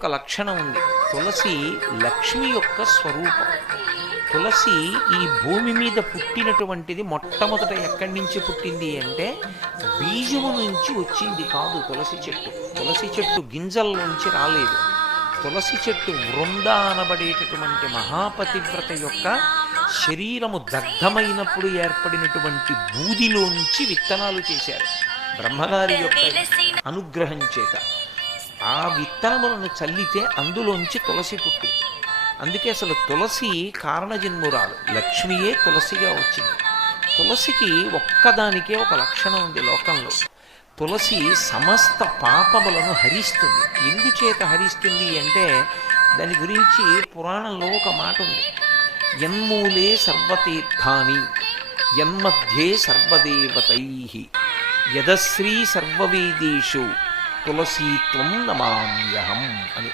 ఒక లక్షణం ఉంది. తులసి లక్ష్మి యొక్క స్వరూపం. తులసి ఈ భూమి మీద పుట్టినటువంటిది మొట్టమొదట ఎక్కడి నుంచి పుట్టింది అంటే బీజము నుంచి వచ్చింది కాదు. తులసి చెట్టు గింజల నుంచి రాలేదు. తులసి చెట్టు వృంద అనబడేటటువంటి మహాపతివ్రత యొక్క శరీరము దగ్ధమైనప్పుడు ఏర్పడినటువంటి బూదిలోంచి విత్తనాలు చేశారు బ్రహ్మగారి యొక్క అనుగ్రహం చేత. ఆ విత్తనములను చల్లితే అందులోంచి తులసి పుట్టింది. అందుకే అసలు తులసి కారణజన్మురాలు, లక్ష్మియే తులసిగా వచ్చింది. తులసికి ఒక్కదానికే ఒక లక్షణం ఉంది లోకంలో. తులసి సమస్త పాపములను హరిస్తుంది. ఎందుచేత హరిస్తుంది అంటే దాని గురించి పురాణంలో ఒక మాట ఉంది. యన్మూలే సర్వతీర్థాని యన్మధ్యే సర్వదేవతై యదశ్రీ సర్వవేదేషు తులసీత్వం నమామ్యహం అని.